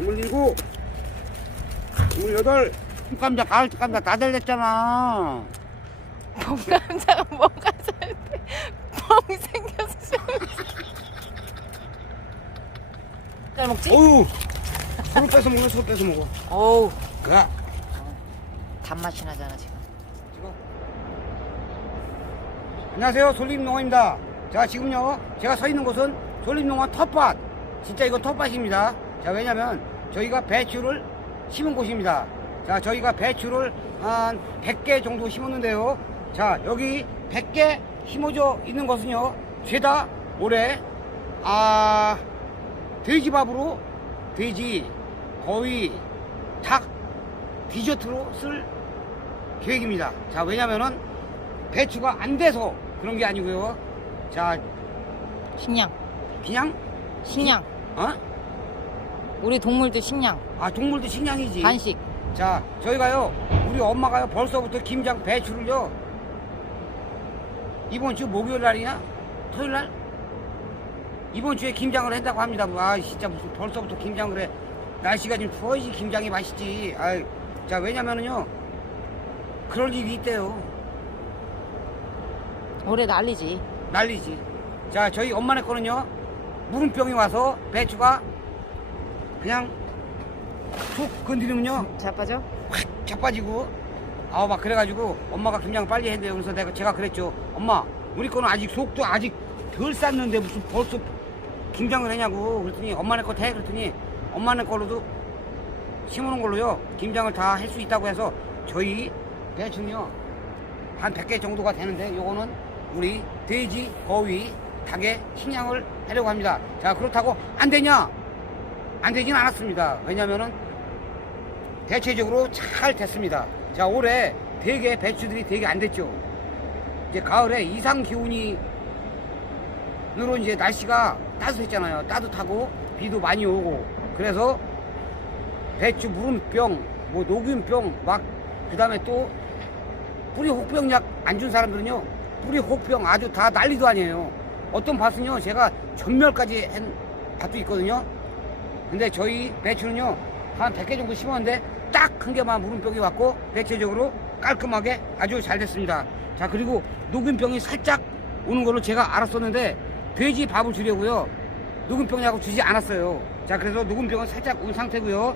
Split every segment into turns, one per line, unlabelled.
스물일곱, 스물여덟, 감자, 가을 감자 다 달렸잖아.
봄감자가 뭐가 잘돼 뻥이 생겨서 잘 먹지?
어유, 손을 뺏어 먹네, 손 뺏어 먹어.
어우
가.
단맛이 나잖아 지금
지금. 안녕하세요, 솔림농어입니다. 자, 지금요, 제가 서 있는 곳은 솔림농어 텃밭. 진짜 이거 텃밭입니다. 자, 왜냐면 저희가 배추를 심은 곳입니다. 자, 저희가 배추를 한 100개 정도 심었는데요. 자, 여기 100개 심어져 있는 것은요, 죄다 올해, 아, 돼지밥으로 돼지, 거위, 닭, 디저트로 쓸 계획입니다. 자, 왜냐면은 배추가 안 돼서 그런 게 아니고요. 자,
식량
그냥,
식량
어?
우리 동물들 식량
아, 동물도 식량이지.
간식
자, 저희가요, 우리 엄마가요, 벌써부터 김장 배추를요, 이번 주 목요일 날이냐? 토요일 날? 이번 주에 김장을 한다고 합니다. 아, 진짜 무슨 벌써부터 김장을 해. 날씨가 좀 추워야지 김장이 맛있지. 아이, 자, 왜냐면은요, 그럴 일이 있대요.
올해 난리지
난리지. 자, 저희 엄마네 거는요, 무름병이 와서 배추가 그냥 툭 건드리면요,
자빠져?
확 자빠지고. 아우 막 그래가지고 엄마가 김장 빨리 했는데 그래서 내가 제가 그랬죠. 엄마 우리 거는 아직 속도 아직 덜 쌌는데 무슨 벌써 김장을 했냐고. 그랬더니 엄마네 거돼 그랬더니 엄마네 걸로도 심어놓은 걸로요. 김장을 다 할 수 있다고 해서 저희 배추는요. 한 100개 정도가 되는데 요거는 우리 돼지 거위 닭의 식량을 하려고 합니다. 자 그렇다고 안 되냐 안 되진 않았습니다 왜냐면은 대체적으로 잘 됐습니다. 자, 올해 되게 배추들이 되게 안 됐죠. 이제 가을에 이상 기온이 으로 이제 날씨가 따뜻했잖아요. 따뜻하고 비도 많이 오고 그래서 배추 무름병, 뭐 녹균병 막 그다음에 또 뿌리 혹병약 안 준 사람들은요 뿌리 혹병 아주 다 난리도 아니에요. 어떤 밭은요 제가 전멸까지 한 밭도 있거든요. 근데 저희 배추는요 한 100개 정도 심었는데 딱 한 개만 무름병이 왔고 대체적으로 깔끔하게 아주 잘 됐습니다. 자 그리고 녹균병이 살짝 오는 걸로 제가 알았었는데 돼지 밥을 주려고요. 녹균병약을 주지 않았어요. 자 그래서 녹균병은 살짝 온 상태고요.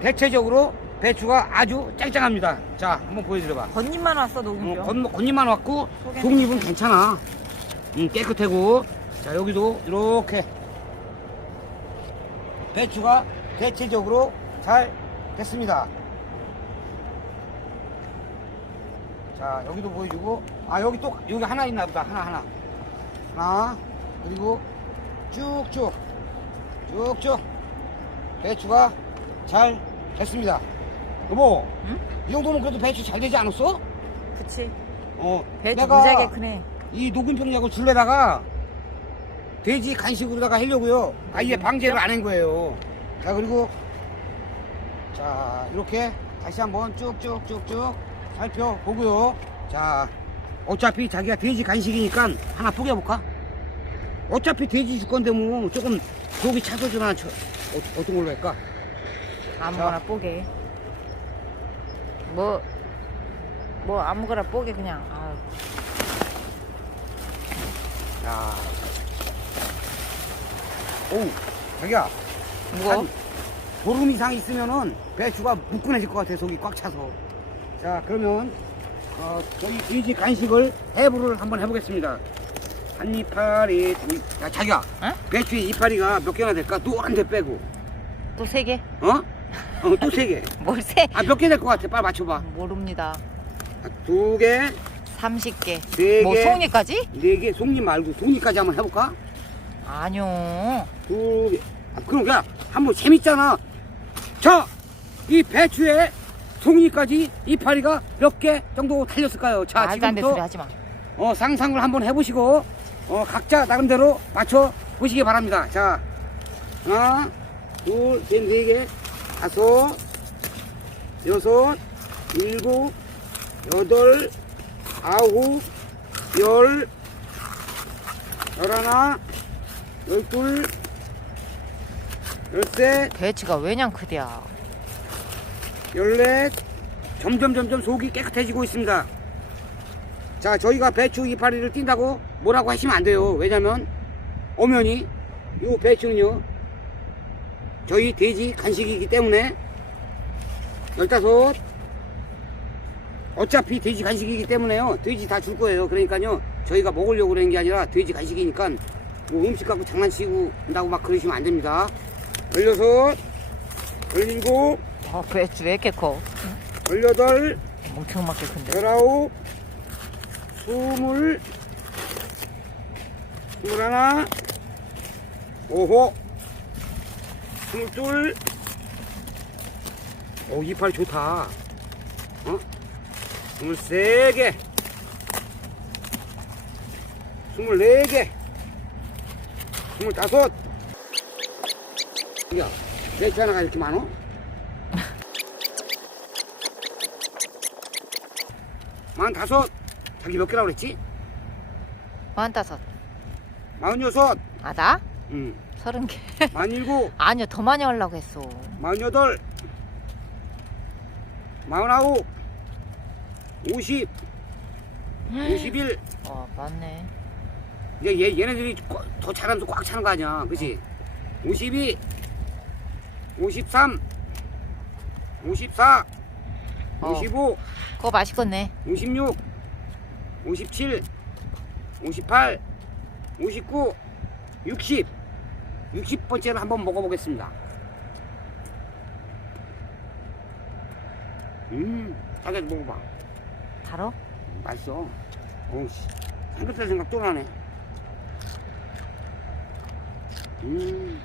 대체적으로 배추가 아주 짱짱합니다. 자 한번 보여드려봐.
겉잎만 왔어
어,
녹음병
겉, 겉잎만 왔고
속에는
종잎은 괜찮아. 음, 깨끗하고 자 여기도 이렇게 배추가 대체적으로 잘 됐습니다. 자 여기도 보여주고 아 여기 또 여기 하나 있나 보다 하나 하나 하나 그리고 쭉쭉 쭉쭉 배추가 잘 됐습니다. 여보
응?
이 정도면 그래도 배추 잘 되지 않았어?
그치
어, 내가
무지하게 크네
이 녹균병약을 줄래다가 돼지 간식으로다가 하려고요. 아예 방제를 안 한 거예요. 자 그리고 자 이렇게 다시 한번 쭉쭉쭉쭉 살펴보고요. 자 어차피 자기가 돼지 간식이니까 하나 포개볼까? 어차피 돼지 줄 건데 뭐 조금 고기 차서 주나 저, 어, 어떤 걸로 할까?
아무거나 뽀개 뭐, 뭐 아무거나 뽀개 그냥 아유.
야. 오, 자기야. 한 보름 이상 있으면은 배추가 묶어내질 것 같아 속이 꽉 차서 자 그러면 어, 저희 돼지 간식을 해부를 한번 해보겠습니다 한 이파리 두 이- 야 자기야
응?
배추의 이파리가 몇 개나 될까 노란 데 빼고
또 세 개?
어? 어 또 세개아
뭘 세?
몇개 될 것 같아 빨리 맞춰봐
모릅니다
두개
30개
네
뭐
개.
송이까지?
네 개 송잎 말고 송잎까지 한번 해볼까?
아니요
두 개 아, 그럼 그냥 한번 재밌잖아 자 이 배추에 송이까지 이파리가 몇 개 정도 달렸을까요? 자
말도 안 되는 소리
지금부터
하지 마
어, 상상을 한번 해보시고 어, 각자 나름대로 맞춰 보시기 바랍니다. 자, 하나, 둘, 셋, 네 개, 다섯, 여섯, 일곱, 여덟, 아홉, 열, 열하나, 열둘, 열셋,
돼지가 왜냥 크대야.
열넷 점점 점점 속이 깨끗해지고 있습니다. 자, 저희가 배추 이파리를 띈다고 뭐라고 하시면 안 돼요. 왜냐면 엄연히 이 배추는요 저희 돼지 간식이기 때문에 열다섯 어차피 돼지 간식이기 때문에요 돼지 다 줄 거예요. 그러니까요 저희가 먹으려고 그러는 게 아니라 돼지 간식이니까 뭐 음식 갖고 장난치고 한다고 막 그러시면 안 됩니다. 열여섯, 열일곱,
어, 배추 왜 이렇게 커?
열여덟,
멍청맞게 큰데.
열아홉, 스물, 스물하나, 오호, 스물둘, 오, 이빨 좋다. 어? 스물세 개, 스물네 개, 스물다섯. 야, 배추 하나가 이렇게 많어? 만 다섯. 자기 몇 개라고 그랬지?
만다섯.
마흔 여섯.
아, 나?
응.
서른 개.
만 일곱.
아니요, 더 많이 하려고 했어.
마흔 여덟. 마흔 아홉. 오십. 오십일.
어, 맞네.
이제 얘, 얘네들이 꽉- 더 잘하면서 꽉 차는 거 아니야. 그치? 오십이. 오십삼. 오십사.
어.
오십오.
그거 맛있겠네.
56, 57, 58, 59, 60. 60번째를 한번 먹어보겠습니다. 음, 자기 먹어봐.
달어?
맛있어. 어우, 씨. 삼겹살 생각 또 나네. 음,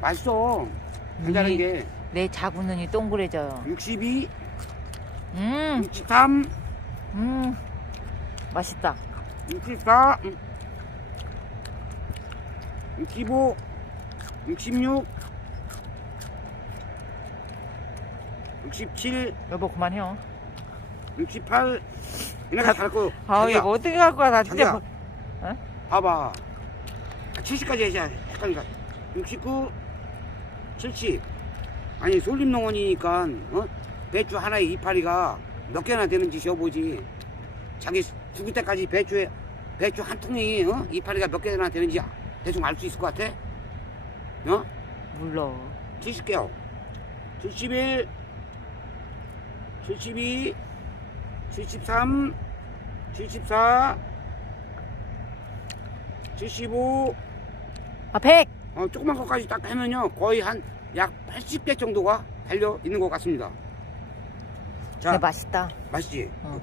맛있어.
음.
게.
내 자구 눈이 동그래져요.
62,
음,
63,
음. 맛있다.
64, 음. 65, 66, 67,
여보, 그만해요.
68. 얘네가 잘할 거요.
아, 이거 어떻게 할 거야, 나
자기야.
진짜. 어?
봐봐. 70까지 해야 헷 갈리니까. 69, 70. 아니, 솔림농원이니까, 어? 배추 하나에 이파리가 몇 개나 되는지 쉬어보지. 자기 죽을 때까지 배추에, 배추 한 통이, 어? 이파리가 몇 개나 되는지 대충 알 수 있을 것 같아? 어?
몰라.
70개요. 71, 72, 73, 74, 75,
아, 백!
어, 조그만 것까지 딱 하면요 거의 한 약 80개 정도가 달려 있는 것 같습니다. 자,
근데 맛있다.
맛있지?
어.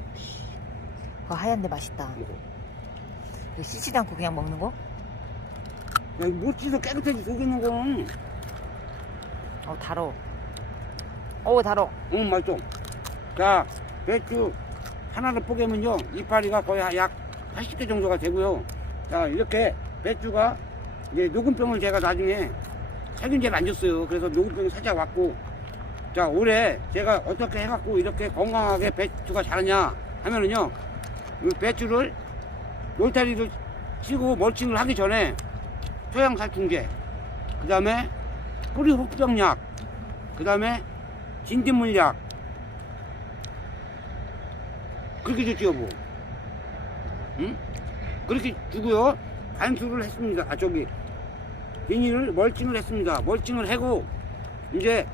그거 하얀데 맛있다.
먹어.
이거 씻지도 않고 그냥 먹는 거?
야, 못 찢어 깨끗해지 속에 있는 거는.
어, 달어. 어, 달어.
응, 맛있어. 자, 배추 하나를 뽀개면요 이파리가 거의 약 80개 정도가 되고요. 자, 이렇게 배추가 이제 녹음병을 제가 나중에 살균제를 안 줬어요. 그래서 녹음병이 살짝 왔고, 자, 올해 제가 어떻게 해갖고 이렇게 건강하게 배추가 자라냐 하면은요, 이 배추를 놀타리를 치고 멀칭을 하기 전에 토양살충제, 그 다음에 뿌리 혹병약, 그 다음에 진딧물약, 그렇게 줬지 여보 응? 그렇게 주고요 반수를 했습니다 아 저기 비닐을 멀칭을 했습니다 멀칭을 하고 이제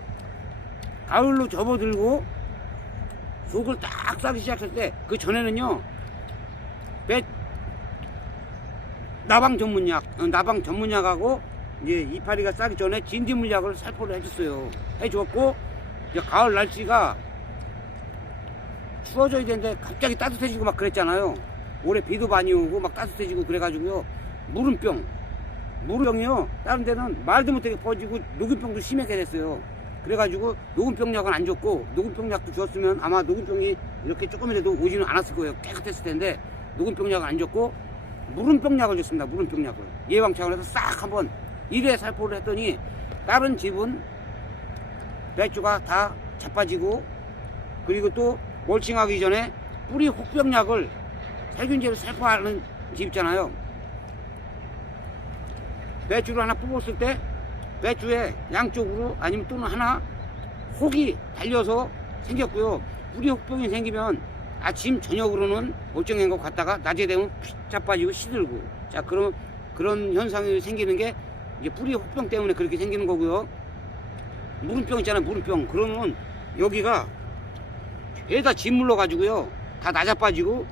가을로 접어들고 속을 딱 싸기 시작할 때 그 전에는요 배 나방 전문약 어, 나방 전문약하고 이제 이파리가 싸기 전에 진딧물약을 살포를 해줬어요 해줬고 이제 가을 날씨가 추워져야 되는데 갑자기 따뜻해지고 막 그랬잖아요. 올해 비도 많이 오고 막 따뜻해지고 그래가지고요. 물음병. 물음병이요. 다른 데는 말도 못하게 퍼지고 녹음병도 심하게 됐어요. 그래가지고 녹음병 약은 안 줬고 녹음병 약도 줬으면 아마 녹음병이 이렇게 조금이라도 오지는 않았을 거예요. 깨끗했을 텐데 녹음병약은 안 줬고 물음병 약을 줬습니다. 물음병 약을 예방 차원에서 싹 한번 1회 살포를 했더니 다른 집은 배추가 다 자빠지고 그리고 또 멀칭하기 전에 뿌리 혹병약을 살균제를 살포하는 집 있잖아요. 배추를 하나 뽑았을 때 배추에 양쪽으로 아니면 또는 하나 혹이 달려서 생겼고요. 뿌리 혹병이 생기면 아침 저녁으로는 멀쩡한 거 갔다가 낮에 되면 피 자빠지고 시들고 자 그럼 그런 현상이 생기는 게 이제 뿌리 혹병 때문에 그렇게 생기는 거고요. 무름병 있잖아요. 무름병 그러면 여기가 에다 짓물러 가지고요 다 낮아빠지고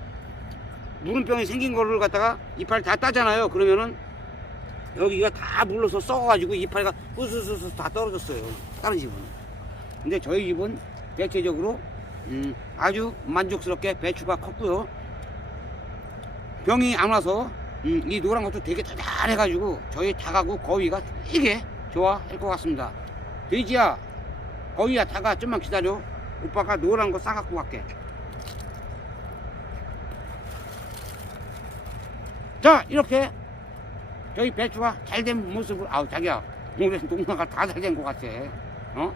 무름병이 생긴 거를 갖다가 이파리 다 따잖아요. 그러면은 여기가 다 물러서 썩어가지고 이파리가 후스스스 다 떨어졌어요. 다른 집은. 근데 저희 집은 대체적으로 음, 아주 만족스럽게 배추가 컸고요. 병이 안 와서 음, 이 노란 것도 되게 달달해가지고 저희 닭하고 거위가 되게 좋아할 것 같습니다. 돼지야, 거위야, 닭아 좀만 기다려. 오빠가 노란 거 싸갖고 갈게. 자, 이렇게 저희 배추가 잘 된 모습을, 아우, 자기야, 올해 농사가 다 잘 된 것 같아. 어?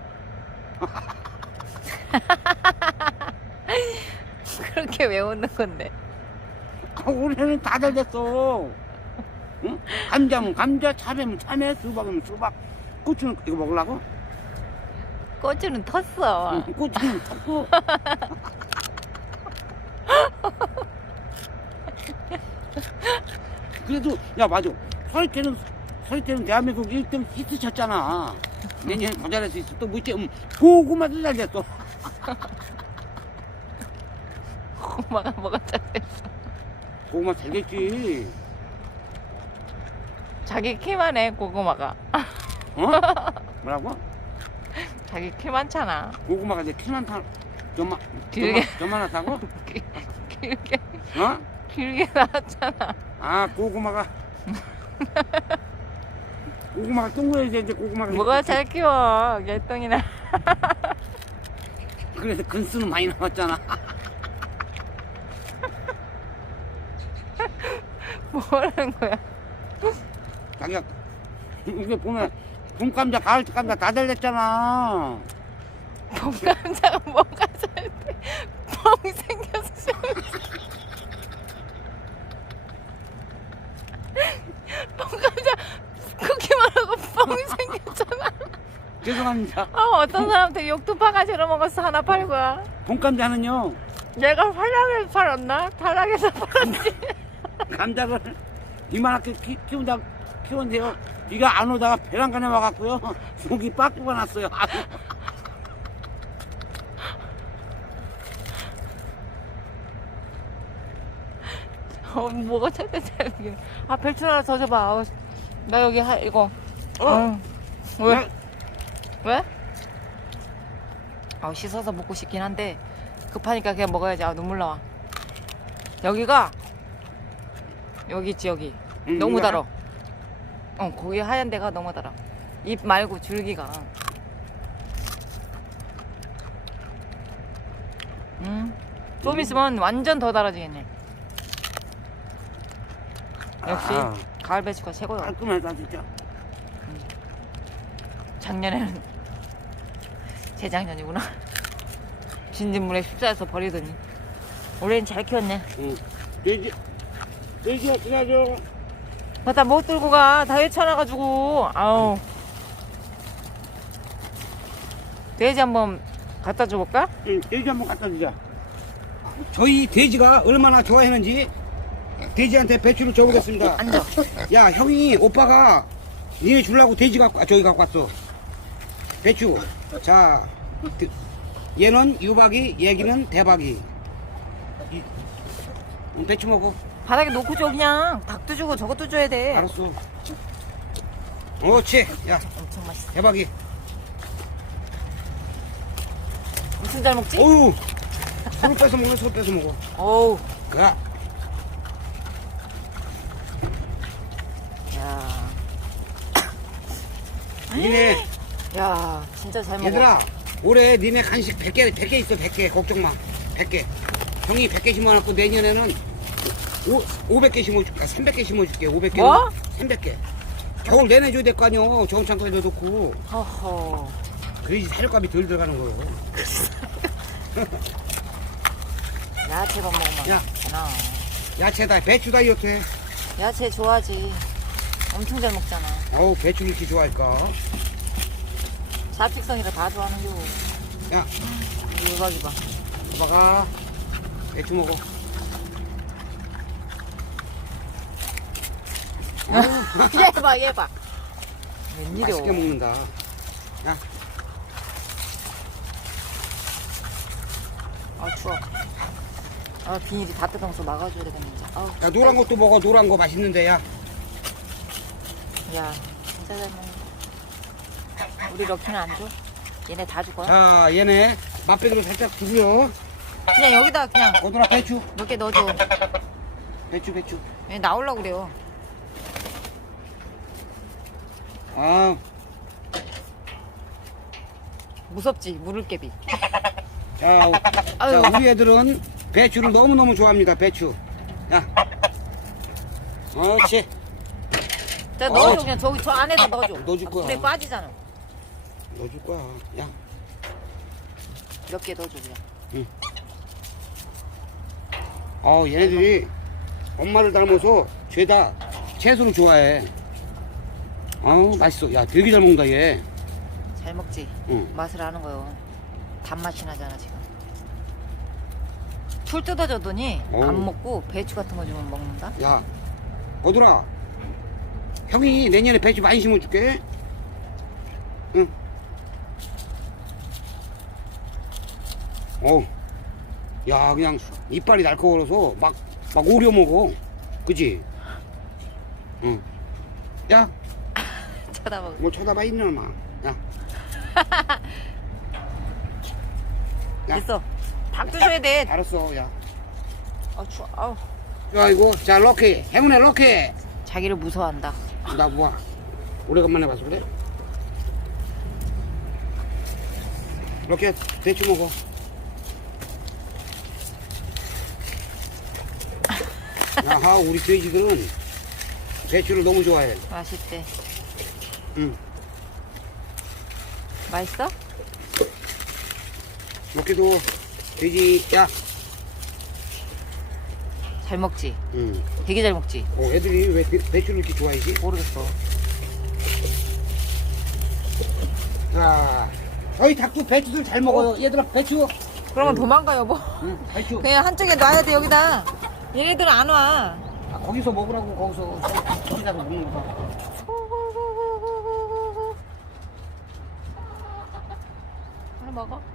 그렇게 왜 웃는 건데?
아, 올해는 다 잘 됐어. 응? 감자면 감자, 참외면 참외, 수박이면 수박. 고추는 이거 먹으려고?
꼬주는 텄어.
응, 고추는 탔고. 그래도, 야, 맞아. 서리태는, 서리태는 대한민국 1등 히트 쳤잖아. 내년에 더 잘할 수 있어. 또뭐 있지? 음, 고구마도 잘 됐어.
엄마가 뭐가 잘했어.
고구마 잘 됐지.
자기 키만 해, 고구마가.
어? 뭐라고?
자기 키 많잖아.
고구마가 내 키만 타, 저만,
길게.
저만, 저만 하다고?
기- 길게,
어?
길게 나왔잖아.
아, 고구마가. 고구마가 뚱그려야 되는데 고구마가.
뭐가 잘 키워, 개똥이나.
그래서 근수는 많이 나왔잖아.
뭐라는 거야?
자기가, 이게 보면, 봄 감자, 가을 감자 다 달렸잖아.
봄 감자가 뭐가 잘 돼? 뻥 생겼어. 봄감자 크기만 하고 뻥 생겼잖아.
죄송합니다.
아, 어떤 사람한테 욕도 파가지로 먹었어, 하나 팔고야.
봄감자는요,
내가 탈락에서 팔았나? 탈락에서 팔았지.
감자를 이만하게 키, 키운다, 키웠는데요. 비가 안 오다가 배란간에 와갖고요. 속이 빠꾸가 났어요.
어, 뭐가 잘돼 잘돼. 아, 벨트 하나 더 줘봐. 아우, 나 여기 하, 이거. 어. 왜?
야,
왜? 아, 씻어서 먹고 싶긴 한데 급하니까 그냥 먹어야지. 아, 눈물 나와. 여기가 여기 있지 여기.
음,
너무
이거
달아. 어, 거기 하얀 데가 너무 달아. 잎 말고 줄기가. 음. 좀 있으면 완전 더 달아지겠네. 역시
아,
가을 배추가 최고야.
깔끔하다, 진짜.
작년에는 재작년이구나. 진딧물에 휩싸여서 버리더니 올해는 잘 키웠네.
응. 돼지, 돼지야, 기다려.
맞다 못 들고 가. 다 헤쳐나가지고. 아우. 돼지 한번 갖다 줘볼까?
응, 돼지 한번 갖다 주자. 저희 돼지가 얼마나 좋아했는지 돼지한테 배추를 줘보겠습니다.
앉아.
야, 형이 오빠가 니네 주려고 돼지 갖고 아, 저기 갖고 왔어. 배추. 자, 드- 얘는 유박이, 얘기는 대박이. 이- 응, 배추 먹어.
바닥에 놓고 줘 그냥. 닭도 주고 저것도 줘야 돼.
알았어. 옳지. 야,
엄청 맛있어.
대박이.
무슨 잘 먹지?
어우, 손을 빼서 먹어, 손 빼서 먹어.
어우.
야,
야.
니네,
야, 진짜 잘 먹어.
얘들아, 올해 니네 간식 100개, 100개 있어, 100개. 걱정 마. 100개. 형이 100개 심어놨고, 내년에는 오, 500개 심어줄게. 300개 심어줄게. 500개.
뭐?
300개. 겨울 내내 줘야 될 거 아니야. 저온 창고에 넣어놓고.
허허.
그래야지 사료값이 덜 들어가는 거예요.
야채만 먹으면
야.
되나.
야채다, 배추 다, 이렇게.
야채 좋아하지. 엄청 잘 먹잖아.
어우 배추를 이렇게 좋아할까?
자식성이라 다 좋아하는겨.
야
대박이 봐.
오빠가 배추 먹어.
얘 봐, 얘 봐. 웬일이야.
맛있게 먹는다. 야
아, 추워. 아, 비닐이 다 뜯어서 막아줘야 되겠는데. 아우,
야 노란 것도 먹어 노란 거 맛있는데 야
야, 진짜 잘 먹는다. 우리 럭키는 안 줘? 얘네 다 줄 거야?
자 얘네 맛배기로 살짝 주고요
그냥 여기다 그냥
오늘아 배추
몇 개 넣어줘.
배추 배추
얘 나오려고 그래요.
아
무섭지, 물을개비.
자,
아유.
자 우리 애들은 배추를 너무 너무 좋아합니다 배추 야 그렇지
자,
어.
넣어줘. 그냥 저기 저 안에다 넣어줘.
넣어줄 거야.
물에 빠지잖아.
넣어줄 거야 야
몇 개 넣어줘, 그냥.
어, 얘네들이 엄마를 닮아서 죄다 채소를 좋아해. 아우, 맛있어. 야, 되게 잘 먹는다, 얘.
잘 먹지?
응.
맛을 아는 거요. 단맛이 나잖아, 지금. 풀 뜯어줬더니
어우.
안 먹고 배추 같은 거 주면 먹는다?
야, 어들아. 형이 내년에 배추 많이 심어줄게. 어우. 야, 그냥 이빨이 날카로워서 막, 막 오려 먹어. 그지? 응. 야,
쳐다보고.
뭐 쳐다봐, 이놈아. 야. 야.
됐어. 닭 드셔야 돼.
알았어, 야.
아, 추워. 아우.
야, 이거. 자, 럭키. 행운의 럭키.
자기를 무서워한다.
나 뭐야? 오래간만에 봐서 그래? 럭키, 배추 먹어. 아하, 우리 돼지들은 배추를 너무 좋아해.
맛있대.
응.
맛있어?
럭키도 돼지, 야.
잘 먹지?
응.
되게 잘 먹지?
어, 애들이 왜 배- 배추를 이렇게 좋아하지?
모르겠어.
자, 저희 닭도 배추들 잘 먹어요. 얘들아, 배추.
그러면 도망가, 여보.
응, 배추.
그냥 한쪽에 놔야 돼, 여기다. 얘네들은 안 와.
아, 거기서 먹으라고, 거기서. 거기다가 먹는 거.
하나 먹어.